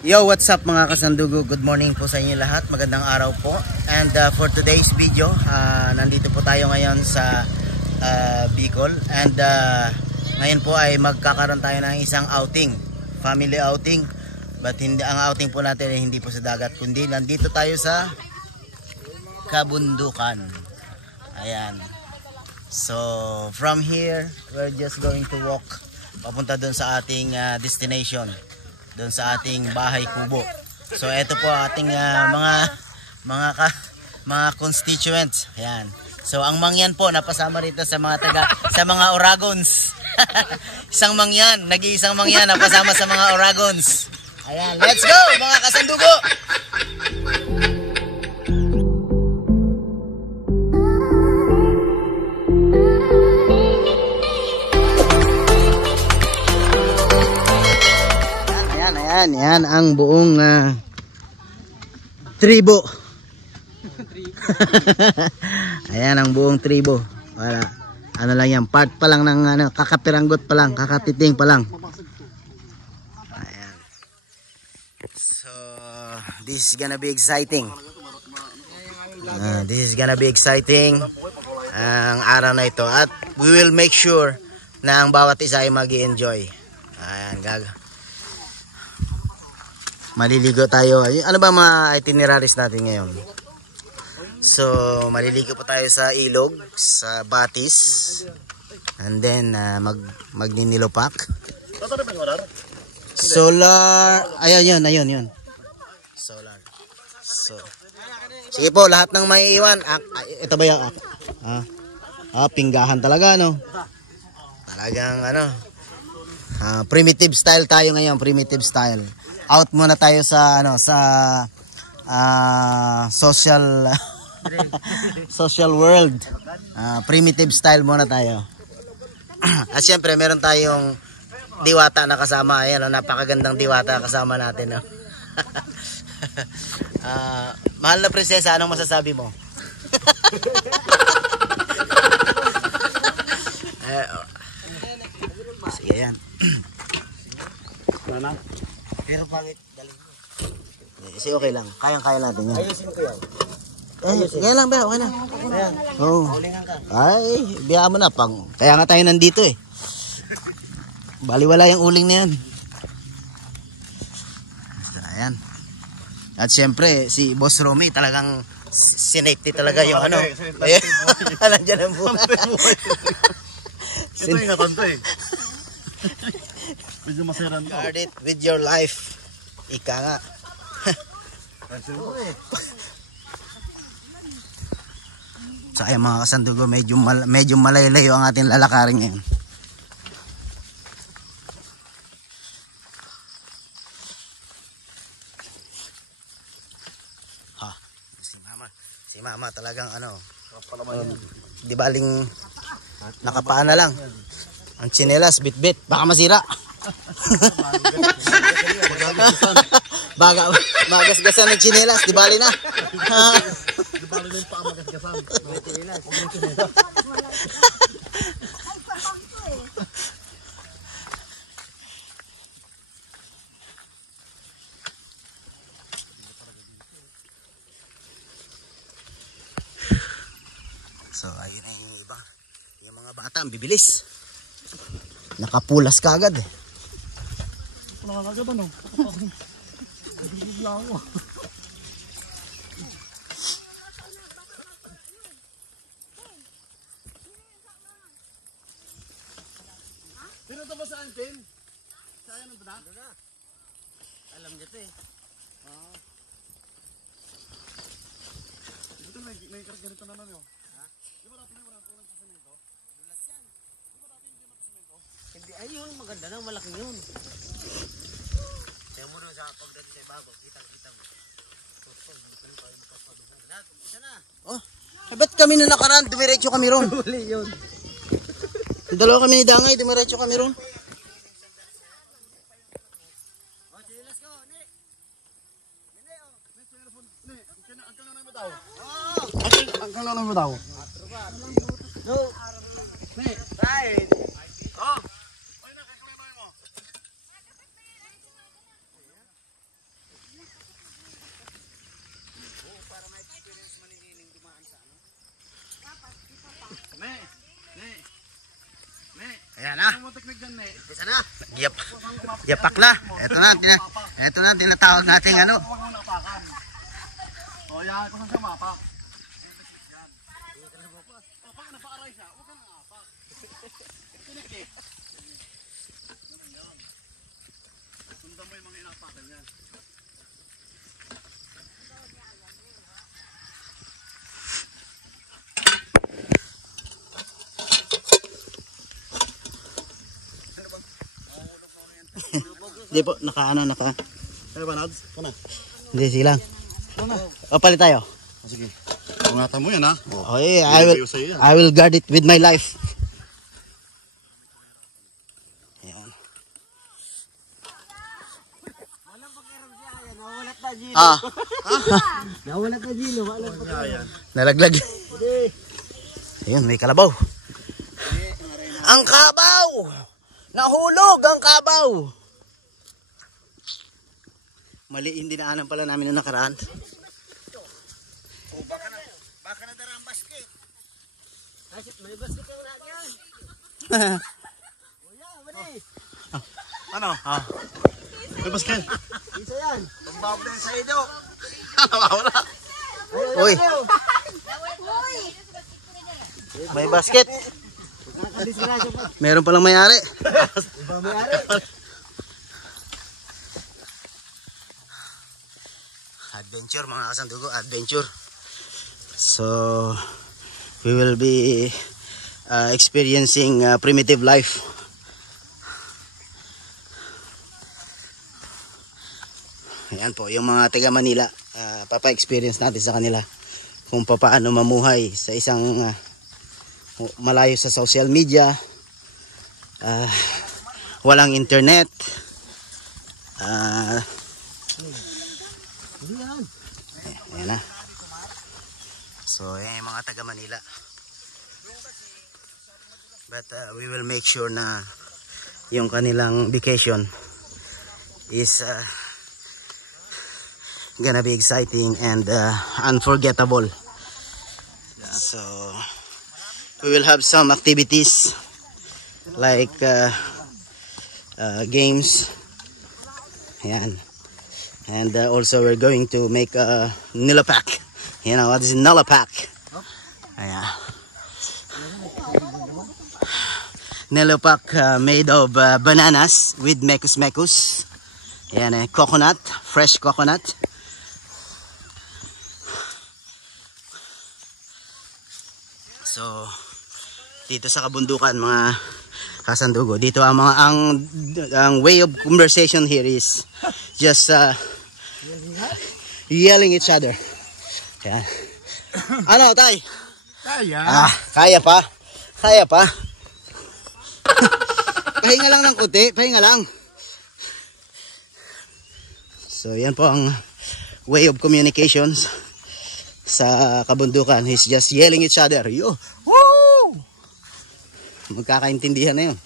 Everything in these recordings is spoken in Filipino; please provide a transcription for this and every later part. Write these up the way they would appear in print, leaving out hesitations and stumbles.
Yo, what's up mga kasandugo? Good morning po sa inyo lahat. Magandang araw po. And for today's video, nandito po tayo ngayon sa Bicol. And ngayon po ay magkakaroon tayo ng isang outing, family outing. But hindi, ang outing po natin ay hindi po sa dagat, kundi nandito tayo sa kabundukan. Ayan. So from here, we're just going to walk papunta doon sa ating destination, doon sa ating bahay kubo. So ito po ating mga constituents. Ayan. So ang mangyan po napasama rito sa mga Oragons. Isang mangyan, nag-iisang mangyan napasama sa mga Oragons. Ayan, let's go mga kasandugo. Yan ang buong tribo. Ayan ang buong tribo. Wala. Ano lang yan, part pa lang ng kakapiranggot pa lang, kakatiting pa lang. Ayan. So, this is gonna be exciting. This is gonna be exciting ang araw na ito. At we will make sure na ang bawat isa ay mag-i-enjoy. Ayan, maliligo tayo. Ano ba mga itineraries natin ngayon? So, maliligo po tayo sa ilog, sa Batis. And then, magninilopak. Solar. Ayun yun. Solar. So, sige po, lahat ng may iwan. Ito ba yung pinggahan talaga, no? Talagang, primitive style tayo ngayon, primitive style. Out muna tayo sa social world. Primitive style muna tayo. At syempre meron tayong diwata na kasama. Ayan, napakagandang diwata kasama natin, no? Mahal na prinsesa, anong masasabi mo? Sige yan. Pero pangit, galing mo. Kasi okay lang. Kayang-kaya natin yan. Ayusin ko yan. Yan lang ba? Okay na. Ayan. Oo. Ay, biyaan mo na. Kaya nga tayo nandito eh. Baliwala yung uling na yan. Ayan. At syempre, si Boss Romy talagang sinafety talaga yung Ayan. Nandiyan ang buhay. Ito yung natanto eh. Guard it with your life. Ika nga. So ayan mga kasandugo, medyo malaylayo ang ating lalakarin ngayon. Si mama talagang di baling nakapaan na lang. Ang tsinelas bit-bit, baka masira. Magasgasan ng tsinelas, di bali na. Di bali na yung paa magasgasan. So ayun na yung iba. Yung mga bata ang bibilis. Nakapulas ka agad eh. Nakakagad ano? Bigla ako. Sino ito ba sa akin? Sa akin ang bada? Alam niyo ito eh. Ito may ganito naman yun. Di ba natin yung walang sa semento? Dulas yan. Di ba natin yung semento? Hindi, ayun, maganda na, malaki yun. Kaya mo doon sa pagdating sa ibabaw, kita mo. Isa na. Oh, ba't kami na nakaraan? Dumiretso kami ron. Huli yun. Dalawa kami ni Dangay, dumiretso kami ron. Ang lang mo daw. No. Right. Oh. Yap. Yapak na. Ito na tinatawag nating ano. Huwag mo napakan. O yan, kung saan siya mapak. O pag napaaray siya, huwag ka nang apak. Tinik-tik. Sundan mo yung mga inapakan yan. Hindi po, naka. Ano ba, Nads? Ito na. Hindi, sige lang. O, palit tayo. Sige. Ingatan mo yan, ha? Okay, I will guard it with my life. Ayan. Nawalat na Gino. Nalaglag. Ayun, may kalabaw. Ang kabaw! Nahulog ang kabaw! Mali, hindi naanan pala namin nung nakaraan. Oh, baka na dara ang basket. May basket yung nagyan. Ano? May basket. Isa yan. Tumbawag na sa ido. Nawawala. Uy, may basket. Nakakadisgrasya pa. Meron palang mayari. Iba may-ari. Adventure mga kasandugo, adventure. So we will be experiencing primitive life. Ayan po, yung mga taga Manila, papa-experience natin sa kanila kung paano mamuhay sa isang malayo sa social media, walang internet, ayan na. So ayan yung mga taga Manila, but we will make sure na yung kanilang vacation is gonna be exciting and unforgettable. So we will have some activities like games. Ayan. And also we're going to make a nilapak. You know what is nilapak? Ayan. Nilapak made of bananas with mekus. Ayan, coconut, fresh coconut. So dito sa kabundukan mga kasandugo, dito ang mga ang way of conversation here is just yelling each other. Yan. Ano, tay? Kaya. Kaya pa. Kaya pa. Pahinga lang ng kunti, pahinga lang. So yan po ang way of communications sa kabundukan, is just yelling each other. Yo, woo! Magkakaintindihan na yun.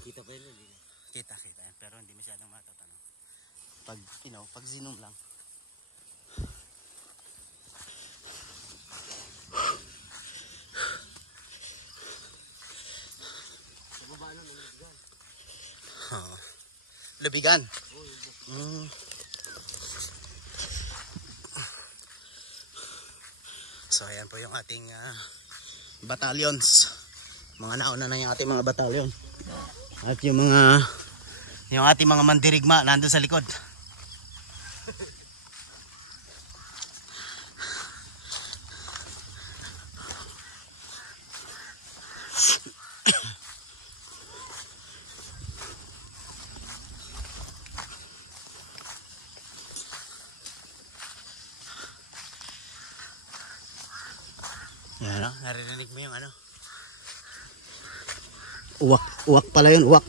Kita pa yun. Kita. Pero hindi masyadong matatanong. Pag zoom lang. Labigan. So ayan po yung ating battalions. Mga nauna na yung ating mga batalyon. At yung ating mga mandirigma nandun sa likod. Yan, no? Naririnig mo yung ano? Uwak pala yun, uwak.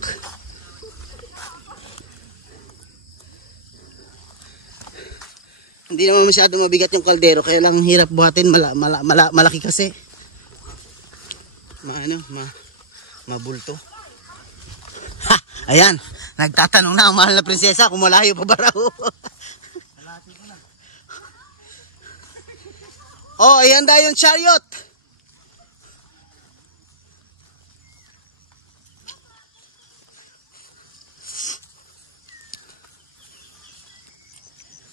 Hindi naman masyado mabigat yung kaldero, kaya lang hirap buhatin, malaki kasi. Mabulto. Ha! Ayan, nagtatanong na ang mahal na prinsesa kung malayo pa ba raw. Oh, ayan na yung chariot.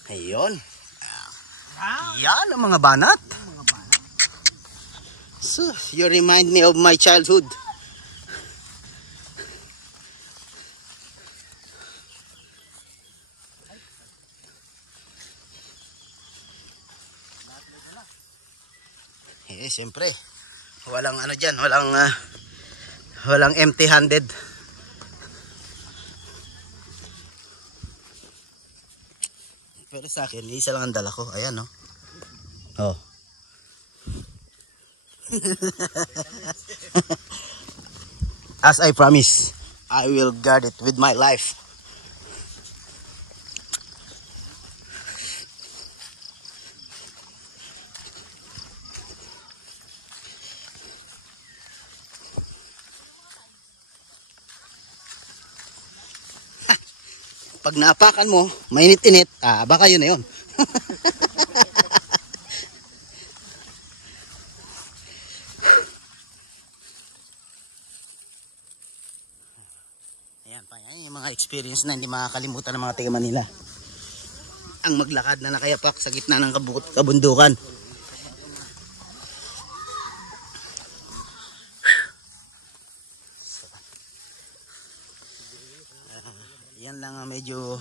Ayun. Yan ang mga banat. So, you remind me of my childhood. Eh, siyempre. Walang ano dyan, walang empty-handed. Pero sa akin, isa lang ang dala ko. Ayan, no? Oh. As I promise, I will guard it with my life. Pag naapakan mo, mainit-init, baka yun na yun. Ayan pa, yan yung mga experience na hindi makakalimutan ng mga taga Manila. Ang maglakad na nakayapak sa gitna ng kabundukan. Yan lang ang medyo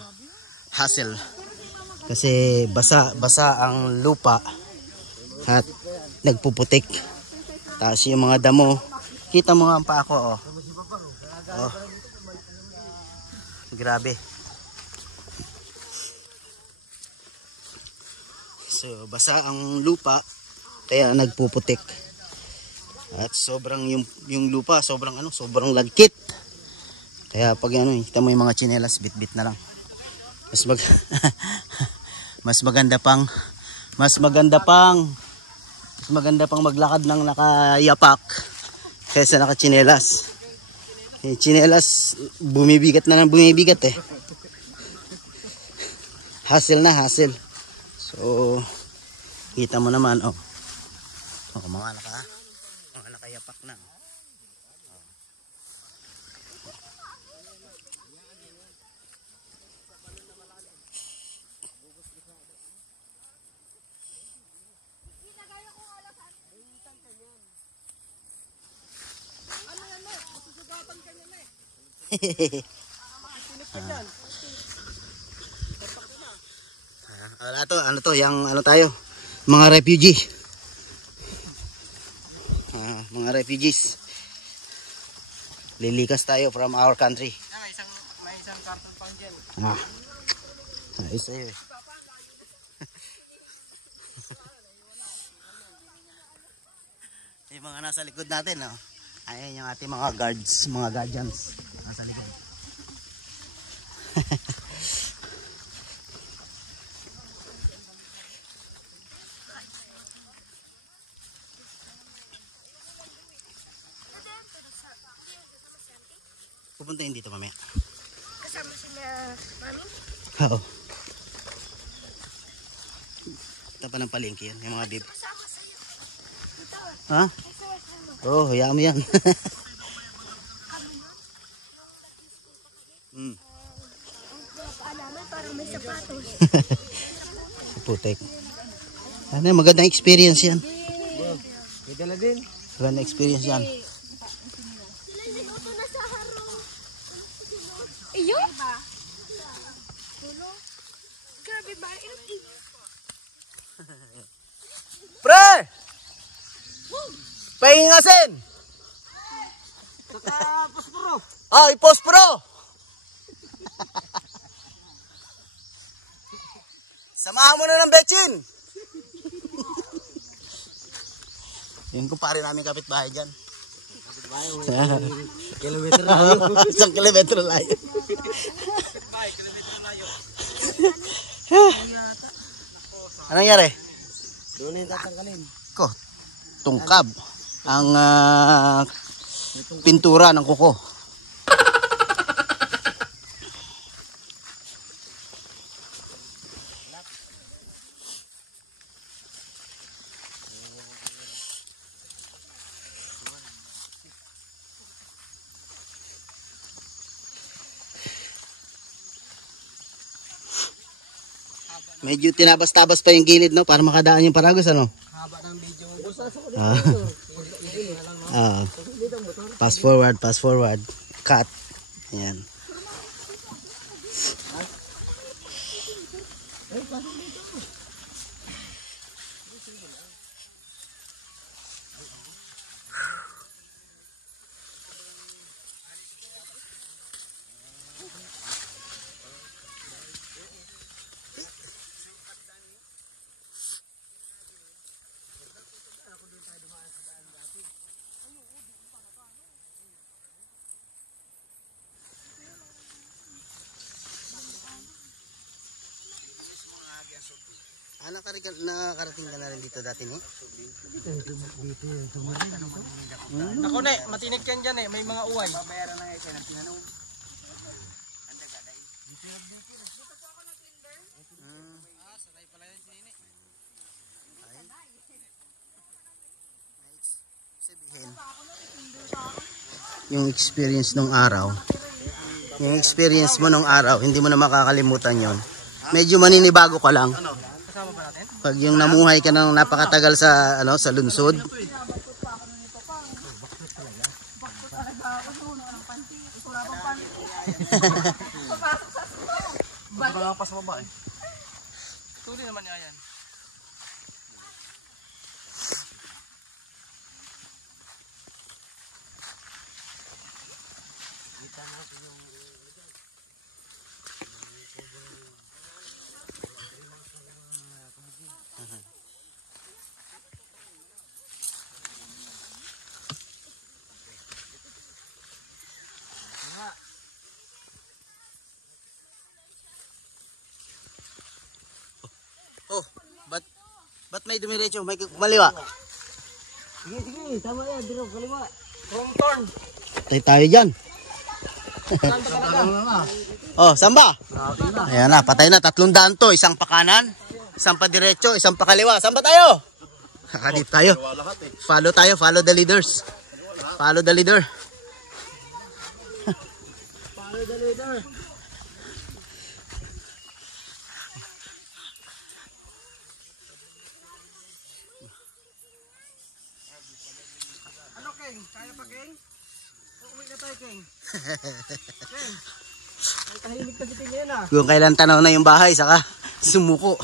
hassle kasi basa ang lupa at nagpuputik. Tapos yung mga damo, kita mo nga pa ako, oh. Oh. Grabe. So basa ang lupa kaya nagpuputik. At sobrang yung lupa, sobrang lagkit. Kaya pag kita mo yung mga tsinelas, bit-bit na lang. Mas maganda pang maglakad ng nakayapak kaysa nakatsinelas. Yung tsinelas, bumibigat na ng bumibigat eh. Hassle na hassle. So, kita mo naman, mga nakayapak na. Ano to, yung tayo, mga refugee. Mga refugees. Lilikas tayo from our country. May isang karton pang dyan. Ayos sa'yo eh. Yung mga nasa likod natin, no? Ayan yung ating mga guards, mga guardians nasa likod. Pupuntahin dito mamaya. Kasama sila mami? Oo. Ito pa ng palengke yan, yung mga bib. Kasama sa'yo. Ito. Ha? Oo, hayaan mo yan. Ang paa namin parang may sapatos. Putek. Ano, magandang experience yan. Pwede na din. Magandang experience yan. Sila sinuto na sa harong. Iyo? Grabe ba? Pre! Pahingasin! Saka posporo. Oh, ipospro! Samahan mo na ng betchin! Yung kumpare namin kapitbahay dyan. Kilometer na yun. Isang kilometro layo. Anong nangyari? Doon yung tatanggalin. Ko, tungkab ang pintura ng kuko. Medyo tinabas-tabas pa yung gilid, no? Para makadaan yung Paragos, ano? Haba ng video. Ah. Ah. Pass forward, pass forward. Cut. Ayan. Nakarating ka na rin dito dati, ni? Ako na, matinig yan dyan eh. May mga uway. Babayaran na kayo ng tinanong. Sanay pala yan si Nini. Sabihin, yung experience nung araw, yung experience mo nung araw, hindi mo na makakalimutan yon. Medyo maninibago ka lang. Kasama ba natin? Pag yung namuhay ka ng napakatagal sa sa lungsod. Nakakapas mo ba eh? Tuloy naman niya yan. Oh, ba't may dumiretso? May maliwa. Sige, sige. Tama yan. Dito, kaliwa. Wrong turn. Tayo dyan. Oh, samba? Ayan na, patay na. 300 to. Isang pa kanan, isang pa diretso, isang pa kaliwa. Samba tayo? Kakadip tayo. Follow tayo, follow the leaders. Follow the leader. Follow the leader. Ano, King? Kaya pa, King? Uuwi na tayo, King. King, may tahimik na si King yan ah. Kung kailan tanaw na yung bahay, saka sumuko.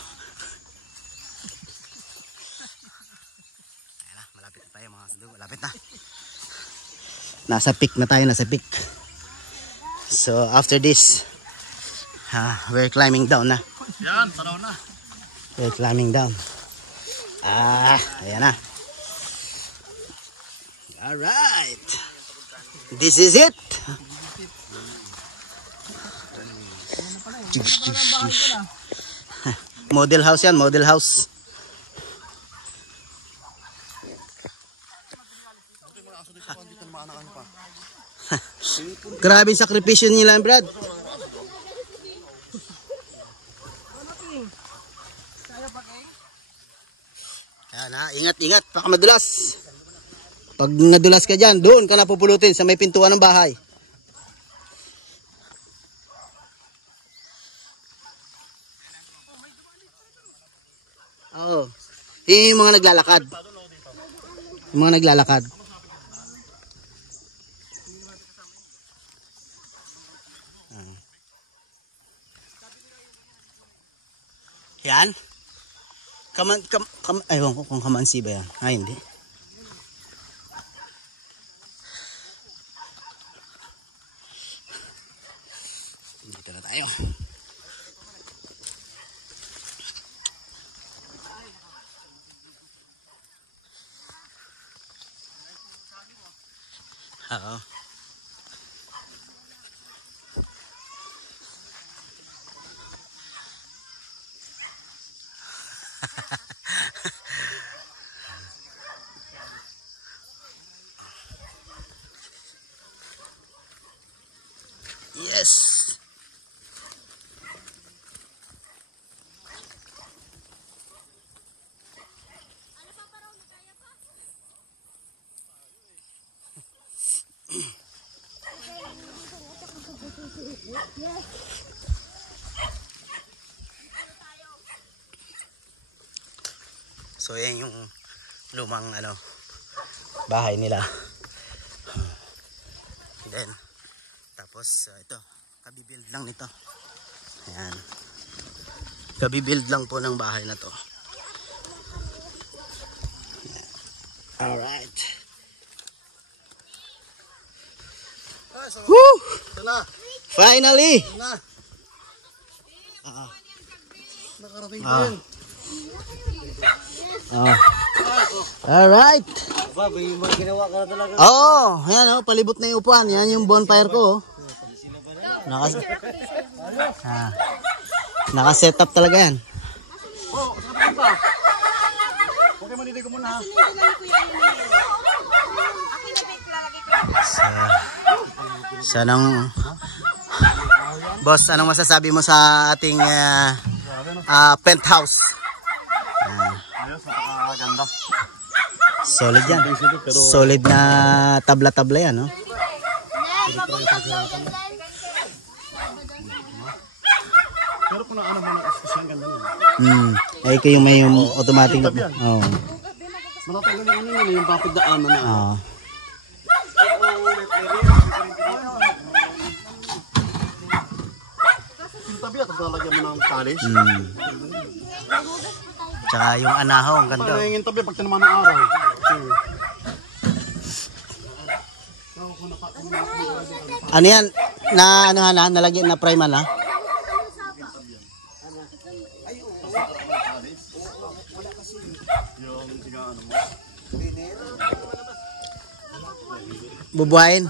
Ayan na, malapit na tayo mga sundog. Malapit na. Nasa peak na tayo, nasa peak. So after this, we're climbing down na. Yan, tanaw na. We're climbing down. Ayan na. Alright. This is it. Model house yan, model house. Grabe yung sakripisyo nila, Brad. Yan ha, ingat, ingat, baka madulas. Pag nadulas ka dyan, doon ka na pupulutin sa may pintuan ng bahay. Oo. Yung mga naglalakad. Yung mga naglalakad. Yan. Aywan ko kung kamansi ba yan. Ay, hindi. Dito na tayo. Oo. Yes. So yan yung lumang ano bahay nila. Then tapos ito, kabibuild lang nito. Ayan. Kabibuild lang po ng bahay na to. Alright. Woo! Ito na. Finally! Ito na. Nakarating pa Ah. yun. Alright. Aba, may mga ginawa ka na talaga. Oh, ayan oh, palibot na yung upuan. Yan yung bonfire ko. Oh. Naka-set up talaga yan. Oh, saan pa? Okay, maniligo muna ha. Sanang boss, anong masasabi mo sa ating penthouse? Ayos, napakaganda. Solid yan. Solid na tabla-tabla yan, no? Pero kung ano mo na ang ganda niya. Ay, ito yung may yung automatic. Oo. Matatanggal yung ano yun, yung papagdaanan na. Oo. Yung tabi at lalagyan mo ng talis. Tsaka yung anahaw, ang ganda. Parang yung tabi pag tinaman ng araw. Ano yan? Na ano na, nalagyan na primal ha? Yung siga ano mo. Bubuhayin.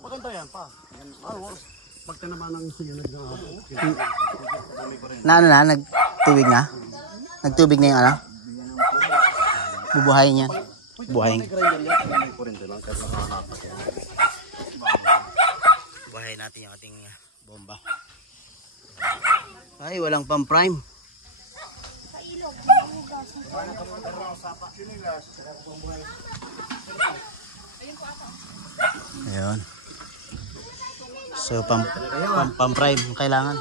Maganda yan pa. Ano, pag tinaman ng sinunod ng araw. Na ano na, nagtubig na? Nagtubig na yung ano? Bubuhayin yan. Bubuhayin. Bubuhayin natin yung ating bomba. Ay, walang pang prime. Sa ilog, mahugas. Ayun. So, pang prime kailangan.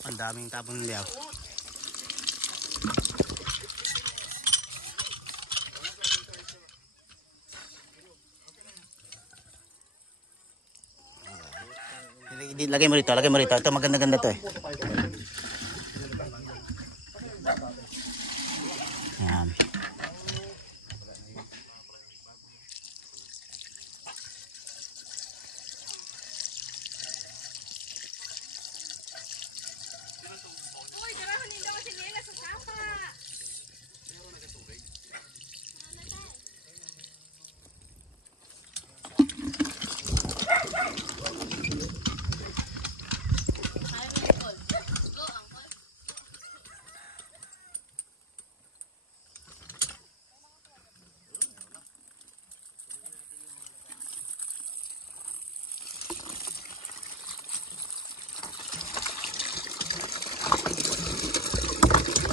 Ang daming tapon ng liyaw. Lagay mo rito, lagay mo rito. Ito maganda-ganda to eh. Ayan. Uy, karahan hindi ako sinila sa sapa.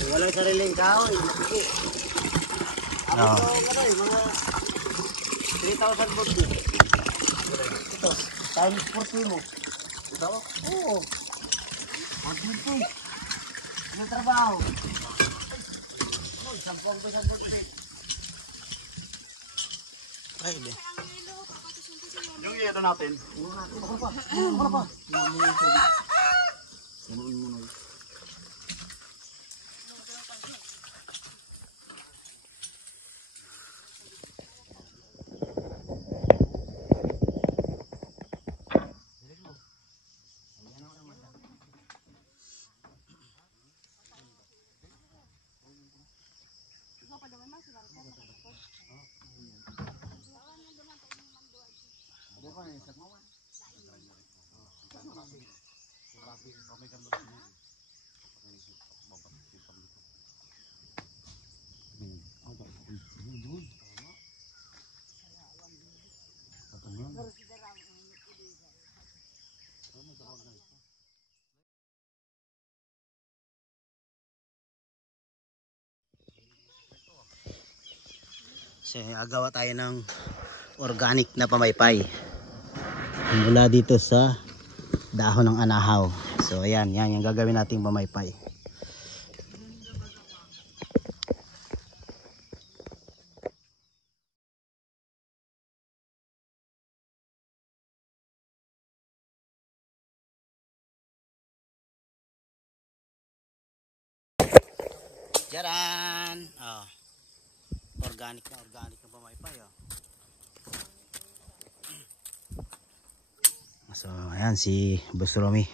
Walang sariling kahoy. Oo. Ano eh, mga 3,000 volts yun. Ito, times 40 mo. Ito? Oo. Ang dito. Ano trabaho? Ay, 10 volts. Ay, hindi. Yung ano natin. Ano pa? doon. Tama. So, agawa tayo ng organic na pamaypay. Mula dito sa dahon ng anahaw. So, ayan, yan yung gagawin nating pamaypay. Jaran! Oh. Organic na pamaypay. Oh. So, ayan si Boss Romy.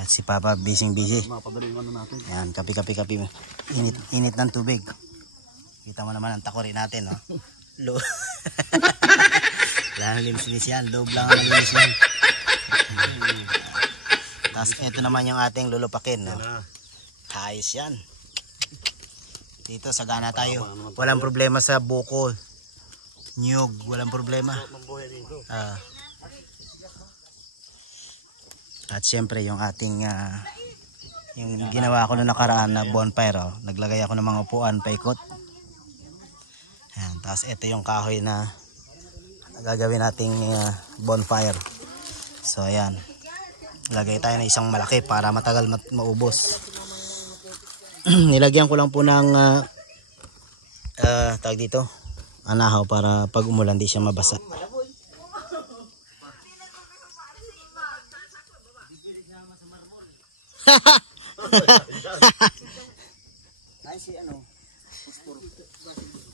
At si Papa busy. Mapadali yung ano natin. Ayan, kapi. Init ng tubig. Kita mo naman ang takori natin, no? Lang linis yan. Loob lang ang linis yan. Tapos ito naman yung ating lulupakin, no? Ayos yan. Dito sagana tayo. Walang problema sa buko. Nyug, walang problema. At syempre yung ating yung ginawa ko noong nakaraan na bonfire, oh. Naglagay ako ng mga upuan paikot. Ayan, tapos ito yung kahoy na gagawin nating bonfire. So ayan, lagay tayo ng isang malaki para matagal maubos. Nilagyan ko lang po ng tag dito, anahaw, para pag umulan di siya mabasa.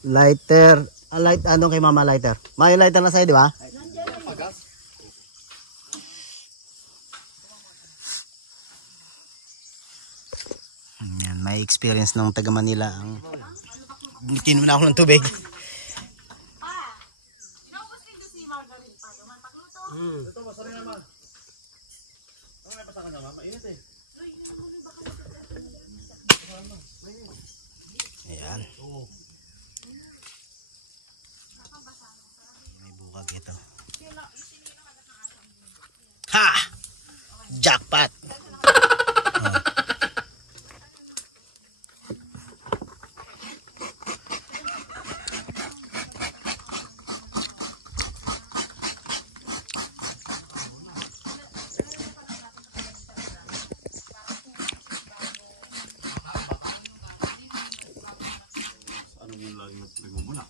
Lighter, ano kay mama lighter? May lighter na sa'yo, di ba? Yan, may experience ng taga Manila ang kinuha ako ng tubig. Ito, masarap naman. Ano may pasakan naman? Mainit eh. Ayan. May bukag ito. Ha! Jackpot!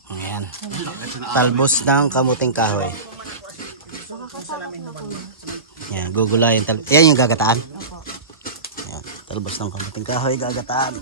Ayan. Talbos ng kamuting kahoy. Ayan, gugulayin. Ayan yung gagataan. Ayan, talbos ng kamuting kahoy, gagataan.